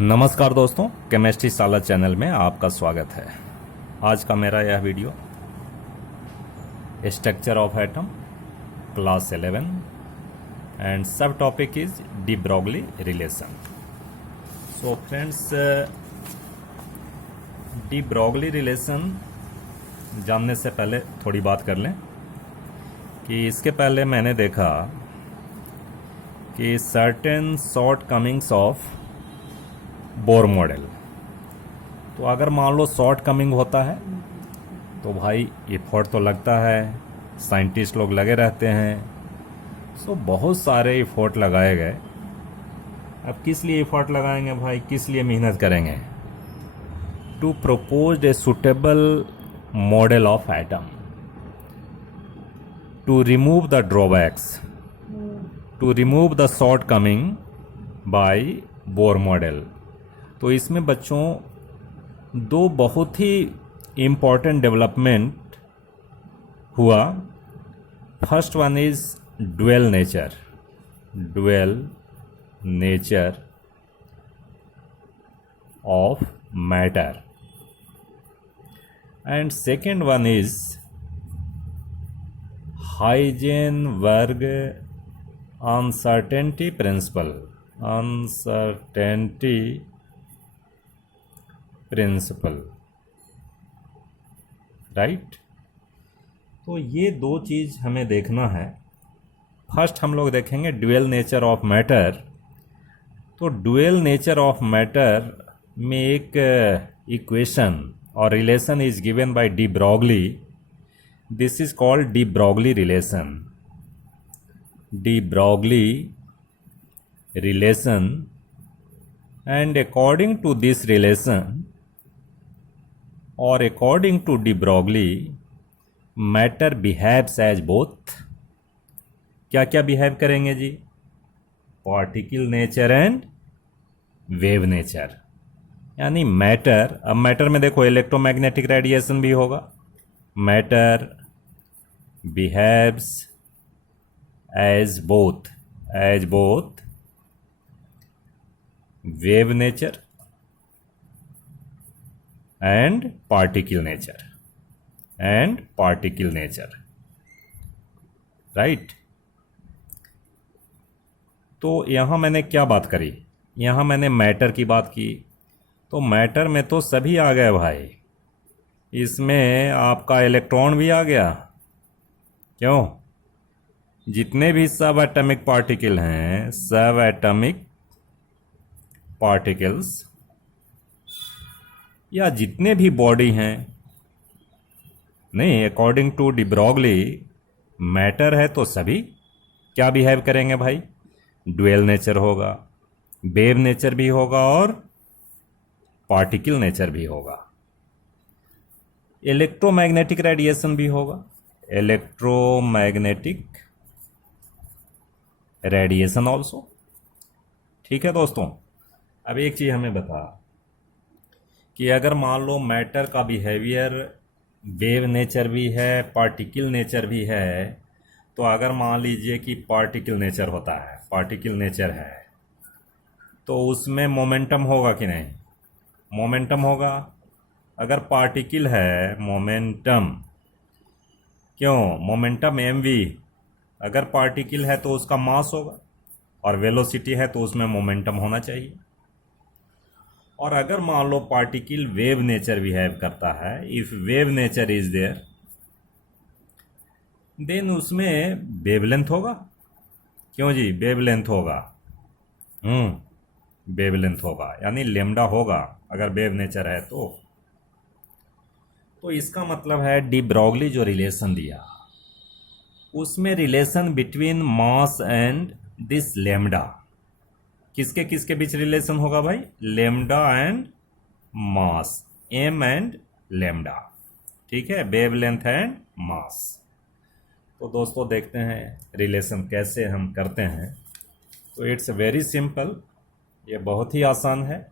नमस्कार दोस्तों, केमिस्ट्री साला चैनल में आपका स्वागत है। आज का मेरा यह video structure of atom class 11 and सब topic is de Broglie relation. So friends, de Broglie relation जानने से पहले थोड़ी बात कर लें कि इसके पहले मैंने देखा कि certain shortcomings of Bohr model. तो अगर मान लो शॉर्ट कमिंग होता है तो भाई एफर्ट तो लगता है, साइंटिस्ट लोग लगे रहते हैं। सो बहुत सारे एफर्ट लगाए गए। अब किस लिए एफर्ट लगाएंगे भाई, किस लिए मेहनत करेंगे? To propose a suitable model of atom, to remove the drawbacks, to remove the shortcoming by Bohr model. तो इसमें बच्चों दो बहुत ही इम्पॉर्टेंट डेवलपमेंट हुआ। First one is dual nature of matter and second one is Heisenberg uncertainty principle. Right. तो ये दो चीज़ हमें देखना है। फर्स्ट हम लोग देखेंगे ड्यूअल नेचर ऑफ मैटर। तो ड्यूअल नेचर ऑफ मैटर में एक इक्वेशन और relation is given by de Broglie. This is called de Broglie relation. De Broglie relation, and according to this relation or according to de Broglie, matter behaves as both। क्या क्या behave करेंगे जी? Particle nature and wave nature. यानी matter, अब matter में देखो electromagnetic radiation भी होगा। Matter behaves as both wave nature and particle nature, right. तो यहां मैंने क्या बात करी? यहां मैंने मैटर की बात की। तो मैटर में तो सभी आ गए भाई। इसमें आपका इलेक्ट्रॉन भी आ गया। क्यों? जितने भी सब एटॉमिक पार्टिकल हैं, सब एटॉमिक पार्टिकल्स या जितने भी बॉडी हैं, नहीं, according to de Broglie matter है तो सभी क्या बिहेव करेंगे भाई? ड्यूअल नेचर होगा, वेव नेचर भी होगा और पार्टिकल नेचर भी होगा। इलेक्ट्रोमैग्नेटिक रेडिएशन भी होगा, इलेक्ट्रोमैग्नेटिक रेडिएशन ऑल्सो। ठीक है दोस्तों। अब एक चीज़ हमें बता कि अगर मान लो मैटर का बिहेवियर वेव नेचर भी है, पार्टिकल नेचर भी है, तो अगर मान लीजिए कि पार्टिकल नेचर होता है, पार्टिकल नेचर है, तो उसमें मोमेंटम होगा कि नहीं? मोमेंटम होगा। अगर पार्टिकल है, मोमेंटम, क्यों? Momentum mv। अगर पार्टिकल है तो उसका मास होगा, और वेलोसिटी है तो उसमें मोमेंटम होना चाहिए। और अगर मान लो पार्टिकल वेव नेचर बिहेव करता है, if wave nature is there, then उसमें वेवलेंथ होगा। क्यों जी? वेवलेंथ होगा। वेवलेंथ होगा, यानी लेमडा होगा अगर वेव नेचर है तो इसका मतलब है डी ब्रॉगली जो रिलेशन दिया उसमें relation between mass and this lambda, किसके किसके बीच रिलेशन होगा भाई? Lambda and mass, M and lambda. ठीक है, वेवलेंथ एंड मास। तो दोस्तों देखते हैं रिलेशन कैसे हम करते हैं। तो इट्स वेरी सिंपल, ये बहुत ही आसान है,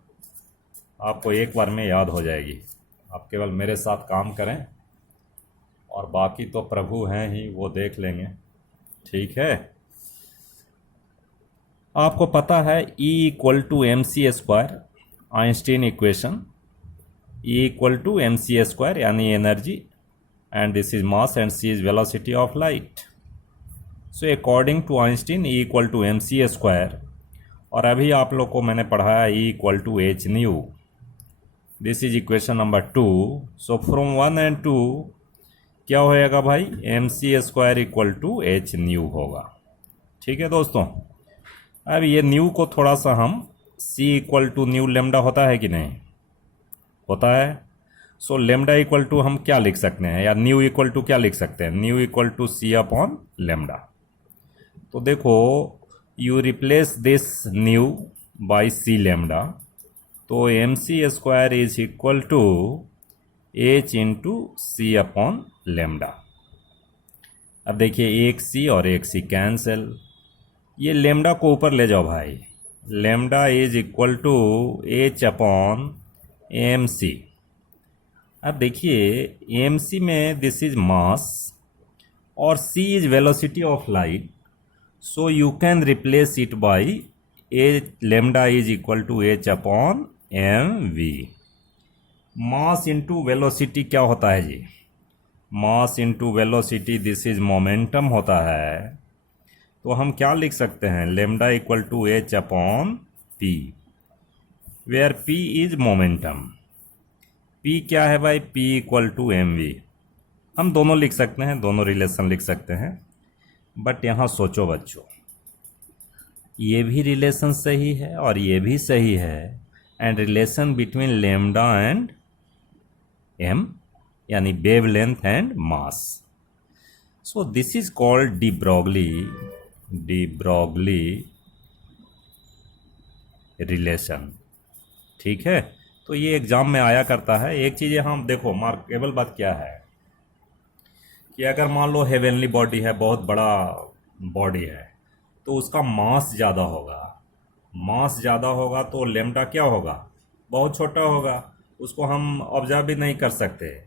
आपको एक बार में याद हो जाएगी। आप केवल मेरे साथ काम करें और बाकी तो प्रभु हैं ही, वो देख लेंगे। ठीक है। आपको पता है E = mc²। Einstein equation E equal to M C square यानी energy and this is mass and C is velocity of light. So according to Einstein E equal to M C square, और अभी आप लोग को मैंने पढ़ाया E equal to H nu. This is equation number 2. So from 1 and 2 क्या होएगा भाई, M C square equal to H nu होगा. ठीक है दोस्तों. अब ये न्यू को थोड़ा सा हम C equal to nu lambda होता है कि नहीं, होता है. सो लेमडा इक्वल टू हम क्या लिख सकते हैं, या न्यू इक्वल टू क्या लिख सकते हैं, nu equal to C upon lambda. तो देखो you replace this nu by C lambda, तो M C square is equal to H into C upon lambda. अब देखिए एक C और एक C कैंसिल, ये लेमडा को ऊपर ले जाओ भाई, lambda is equal to H upon M C. अब देखिए एम सी में दिस इज मास और C is velocity of light, so you can replace it by a lambda is equal to H upon M V. Mass into velocity क्या होता है जी, mass into velocity this is momentum होता है. तो हम क्या लिख सकते हैं, lambda equal to H upon P, where P is momentum. P क्या है भाई, P equal to M V. हम दोनों लिख सकते हैं, दोनों रिलेशन लिख सकते हैं, बट यहाँ सोचो बच्चों, ये भी रिलेशन सही है और ये भी सही है, and relation between lambda and M यानी wavelength and mass. So this is called de Broglie relation. ठीक है. तो ये एग्जाम में आया करता है. एक चीज़ यहाँ देखो, मार्केबल बात क्या है कि अगर मान लो हेवनली बॉडी है, बहुत बड़ा बॉडी है, तो उसका मास ज़्यादा होगा. मास ज़्यादा होगा तो लेमडा क्या होगा, बहुत छोटा होगा, उसको हम ऑब्जर्व भी नहीं कर सकते.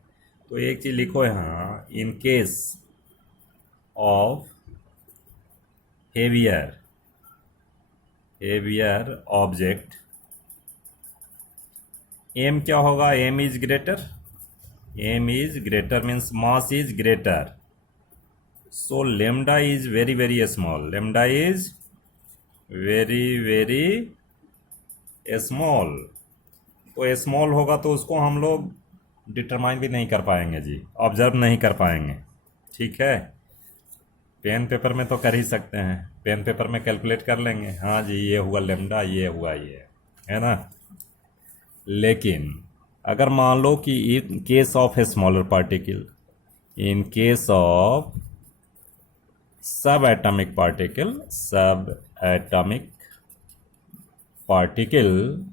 तो एक चीज़ लिखो यहाँ, in case of heavier object, M क्या होगा, M is greater means mass is greater. So lambda is very very small, lambda is very very small. तो स्मॉल होगा तो उसको हम लोग डिटरमाइन भी नहीं कर पाएंगे जी, ऑब्जर्व नहीं कर पाएंगे. ठीक है. पेन पेपर में तो कर ही सकते हैं, पेन पेपर में कैलकुलेट कर लेंगे, हाँ जी ये हुआ लेमडा, ये हुआ ये, है ना. लेकिन अगर मान लो कि in case of a smaller particle, in case of subatomic particle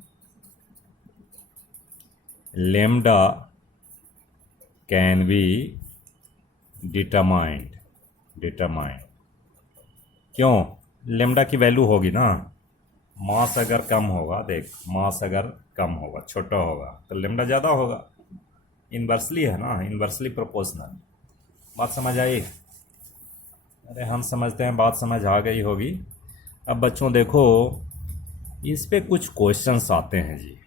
lambda can be determined. क्यों, लेमडा की वैल्यू होगी ना, मास अगर कम होगा, देख मास अगर कम होगा, छोटा होगा, तो लेमडा ज़्यादा होगा. इन्वर्सली है ना, इन्वर्सली प्रोपोर्शनल. बात समझ आई? अरे हम समझते हैं बात समझ आ गई होगी. अब बच्चों देखो, इस पे कुछ क्वेश्चंस आते हैं जी,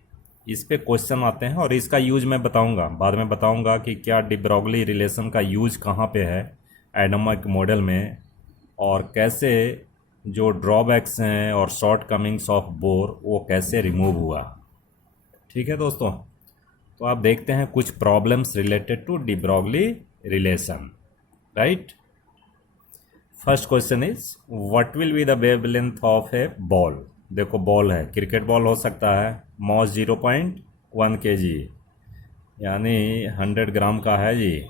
इस पे क्वेश्चन आते हैं और इसका यूज मैं बताऊंगा, बाद में बताऊंगा कि क्या डी ब्रॉगली रिलेशन का यूज कहाँ पे है एटॉमिक मॉडल में, और कैसे जो ड्रॉबैक्स हैं और शॉर्ट कमिंग्स ऑफ बोर वो कैसे रिमूव हुआ. ठीक है दोस्तों. तो आप देखते हैं कुछ problems related to de Broglie relation. Right. First question is what will be the wavelength of a ball. देखो बॉल है, क्रिकेट बॉल हो सकता है, मॉस 0.1 kg यानी 100 ग्राम का है जी.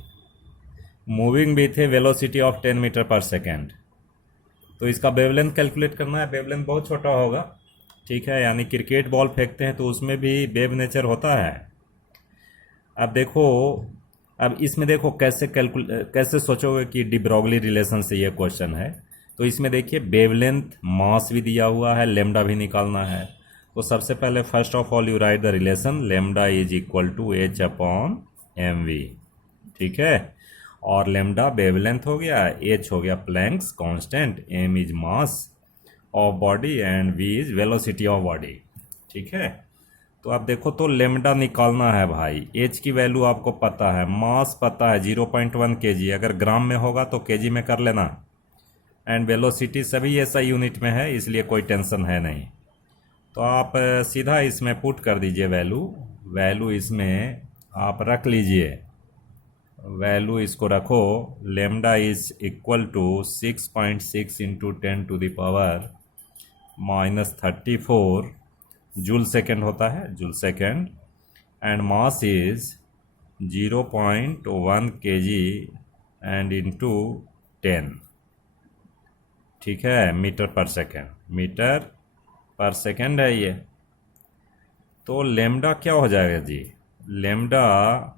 मूविंग भी थे velocity of 10 metre per second. तो इसका वेवलेंथ कैलकुलेट करना है, वेवलेंथ बहुत छोटा होगा. ठीक है. यानी क्रिकेट बॉल फेंकते हैं तो उसमें भी वेव नेचर होता है. अब देखो, अब इसमें देखो कैसे सोचोगे कि डी ब्रॉगली रिलेशन से ये क्वेश्चन है. तो इसमें देखिए वेवलेंथ, मास भी दिया हुआ है, लेमडा भी निकालना है. तो सबसे पहले first of all you write the relation, lambda is equal to H upon M V. ठीक है. और लेमडा वेवलेंथ हो गया, एच हो गया Planck's constant, M is mass of body and V is velocity of body. ठीक है. तो आप देखो तो लेमडा निकालना है भाई। एच की वैल्यू आपको पता है, मास पता है 0.1 kg, अगर ग्राम में होगा तो केजी में कर लेना। एंड वेलोसिटी सभी ऐसा यूनिट में है, इसलिए कोई टेंशन है नहीं। तो आप सीधा इसमें पुट कर दीजिए वैल्यू इसमें आप रख लीजिए। वैल्यू इसको रखो, lambda is equal to 6.6 into 10⁻⁻34 joule second होता है, joule second. And mass is 0.1 kg and into 10, ठीक है, मीटर पर सेकेंड है ये। तो लेमडा क्या हो जाएगा जी, लेमडा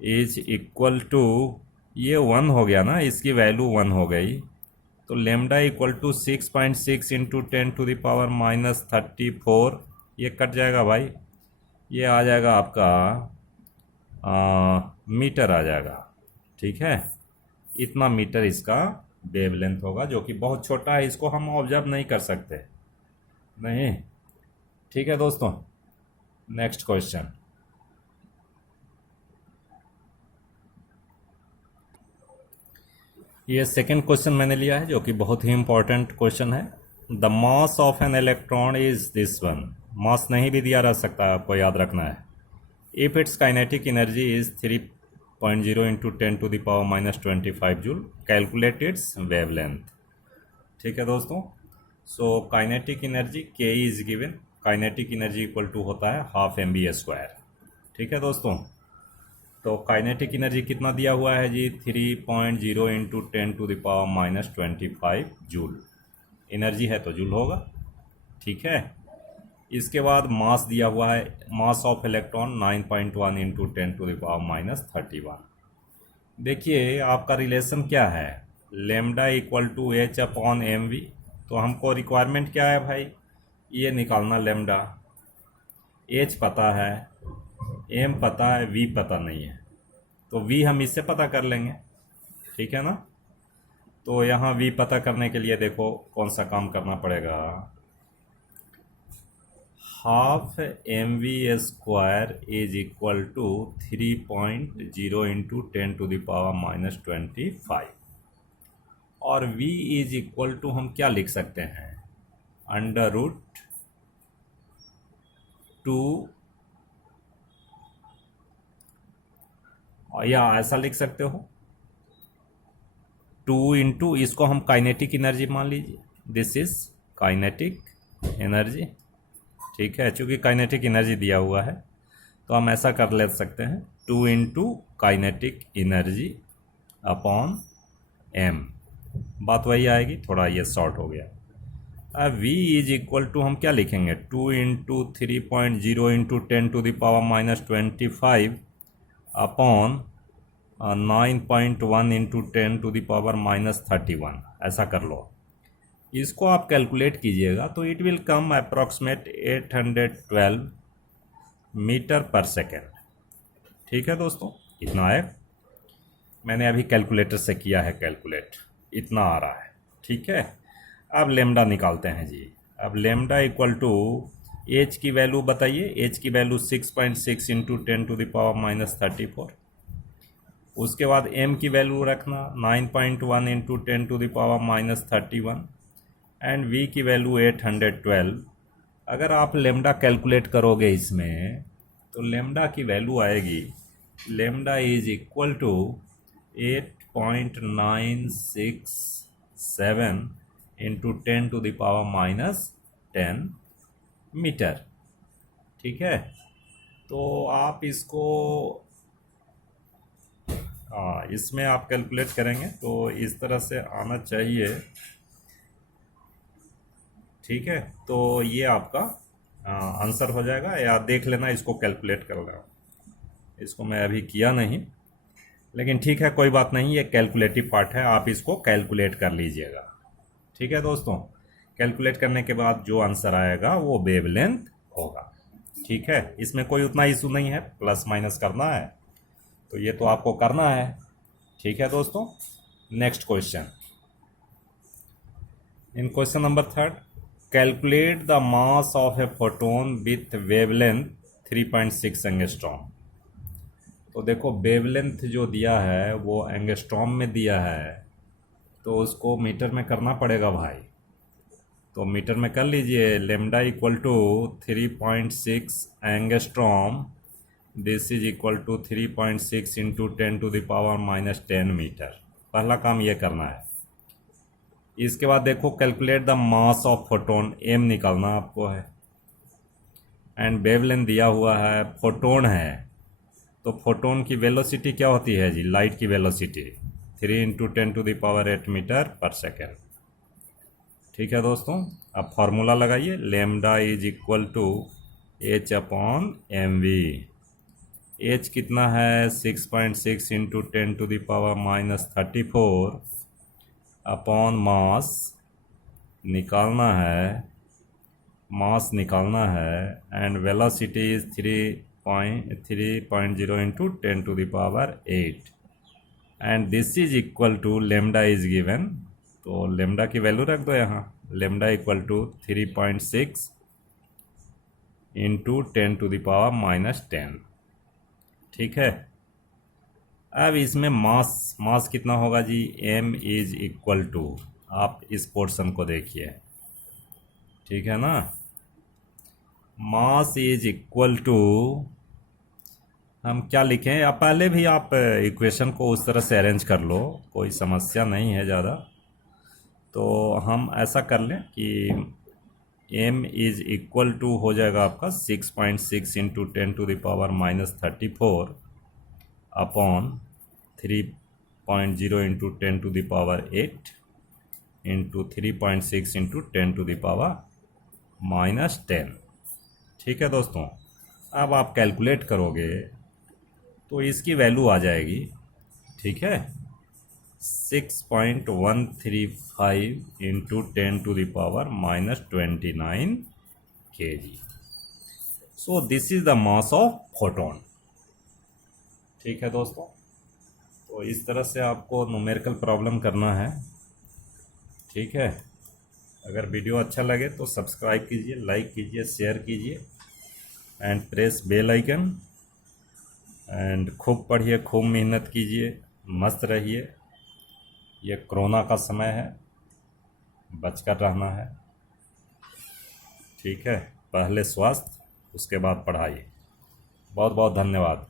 इज इक्वल टू, ये 1 हो गया ना, इसकी वैल्यू 1 हो गई। तो लेमडा इक्वल टू 6.6 इंटू 10⁻⁻34, ये कट जाएगा भाई, ये आ जाएगा आपका मीटर आ जाएगा, ठीक है। इतना मीटर इसका वेवलेंथ होगा, जो कि बहुत छोटा है, इसको हम ऑब्जर्व नहीं कर सकते नहीं, ठीक है दोस्तों। नेक्स्ट क्वेश्चन, ये सेकंड क्वेश्चन मैंने लिया है, जो कि बहुत ही इंपॉर्टेंट क्वेश्चन है। The mass of an electron is this one. Mass नहीं भी दिया रह सकता है, आपको याद रखना है। If its kinetic energy is 3.0 into 10⁻⁻25 joule, calculate its wavelength, ठीक है दोस्तों। So kinetic energy K is given, kinetic energy equal to होता है 12 mv², ठीक है दोस्तों। तो काइनेटिक एनर्जी कितना दिया हुआ है जी, 3.0 इंटू 10⁻⁻25 जूल। एनर्जी है तो जूल होगा, ठीक है। इसके बाद मास दिया हुआ है, मास ऑफ इलेक्ट्रॉन 9.1 इंटू 10⁻31। देखिए आपका रिलेशन क्या है, lambda equal to H upon M V. तो हमको रिक्वायरमेंट क्या है भाई, ये निकालना, लेमडा, एच पता है, एम पता है, वी पता नहीं है। तो वी हम इससे पता कर लेंगे, ठीक है ना। तो यहाँ वी पता करने के लिए देखो कौन सा काम करना पड़ेगा, 12mv² is equal to 3.0 into 10⁻⁻25, और v इज इक्वल टू हम क्या लिख सकते हैं, √2, या ऐसा लिख सकते हो 2 इंटू, इसको हम काइनेटिक एनर्जी मान लीजिए, दिस इज काइनेटिक एनर्जी, ठीक है। चूँकि काइनेटिक एनर्जी दिया हुआ है तो हम ऐसा कर ले सकते हैं 2 into kinetic energy upon M, बात वही आएगी, थोड़ा ये शॉर्ट हो गया। अब v इज इक्वल टू हम क्या लिखेंगे, 2 इंटू 3.0 इंटू 10⁻⁻25 अपॉन 9.1 इंटू 10⁻⁻31, ऐसा कर लो। इसको आप कैलकुलेट कीजिएगा तो it will come approximate 812 metre per second, ठीक है दोस्तों। इतना है, मैंने अभी कैलकुलेटर से किया है कैलकुलेट, इतना आ रहा है, ठीक है। अब लेमडा निकालते हैं जी। अब लेमडा इक्वल टू, एच की वैल्यू बताइए, एच की वैल्यू 6.6 इंटू 10⁻⁻34। उसके बाद एम की वैल्यू रखना 9.1 इंटू 10⁻⁻31, एंड वी की वैल्यू 812। अगर आप लेमडा कैलकुलेट करोगे इसमें तो लेमडा की वैल्यू आएगी, lambda is equal to 8.967 into 10⁻⁻10 metre, ठीक है। तो आप इसको इसमें आप कैलकुलेट करेंगे तो इस तरह से आना चाहिए, ठीक है। तो ये आपका आंसर हो जाएगा, या देख लेना इसको कैलकुलेट कर लेना। इसको मैं अभी किया नहीं, लेकिन ठीक है, कोई बात नहीं, ये कैलकुलेटिव पार्ट है, आप इसको कैलकुलेट कर लीजिएगा, ठीक है दोस्तों। कैलकुलेट करने के बाद जो आंसर आएगा वो वेवलेंथ होगा, ठीक है। इसमें कोई उतना इशू नहीं है, प्लस माइनस करना है तो ये तो आपको करना है, ठीक है दोस्तों। Next question, in question number 3, calculate the mass of a photon with wavelength 3.6 angstrom. तो देखो वेवलेंथ जो दिया है वो एंगस्ट्रॉम में दिया है, तो उसको मीटर में करना पड़ेगा भाई। तो मीटर में कर लीजिए, lambda equal to 3.6 angstrom, this is equal to 3.6 into 10⁻⁻10 metre. पहला काम ये करना है। इसके बाद देखो calculate the mass of photon, M निकालना आपको है, एंड वेवलेंथ दिया हुआ है, फोटोन है, तो फोटोन की वेलोसिटी क्या होती है जी, लाइट की velocity 3 into 10⁸ metre per second. ठीक है दोस्तों, अब फॉर्मूला लगाइए, lambda is equal to H upon M V. H कितना है 6.6 इंटू 10⁻⁻34 अपॉन मास निकालना है, and velocity is 3.0 into 10⁸, and this is equal to lambda is given, तो लेमडा की वैल्यू रख दो यहाँ, लेमडा इक्वल टू 3.6 इंटू 10⁻⁻10। ठीक है, अब इसमें मास कितना होगा जी, m इज इक्वल टू, आप इस पोर्शन को देखिए, ठीक है ना, मास इज इक्वल टू, हम क्या लिखें, या पहले भी आप इक्वेशन को उस तरह से अरेंज कर लो, कोई समस्या नहीं है ज़्यादा। तो हम ऐसा कर लें कि m इज इक्वल टू हो जाएगा आपका 6.6 into 10⁻⁻34 upon 3.0 into 10⁸ into 3.6 into 10⁻⁻10। ठीक है दोस्तों, अब आप कैलकुलेट करोगे तो इसकी वैल्यू आ जाएगी, ठीक है, 6.135 into 10⁻⁻29 kg। So this is the mass of photon. ठीक है दोस्तों, तो इस तरह से आपको न्यूमेरिकल प्रॉब्लम करना है। ठीक है, अगर वीडियो अच्छा लगे तो सब्सक्राइब कीजिए, लाइक कीजिए, शेयर कीजिए, and press bell icon, and खूब पढ़िए, खूब मेहनत कीजिए, मस्त रहिए। ये कोरोना का समय है, बचकर रहना है। ठीक है, पहले स्वास्थ्य, उसके बाद पढ़ाई। बहुत बहुत धन्यवाद।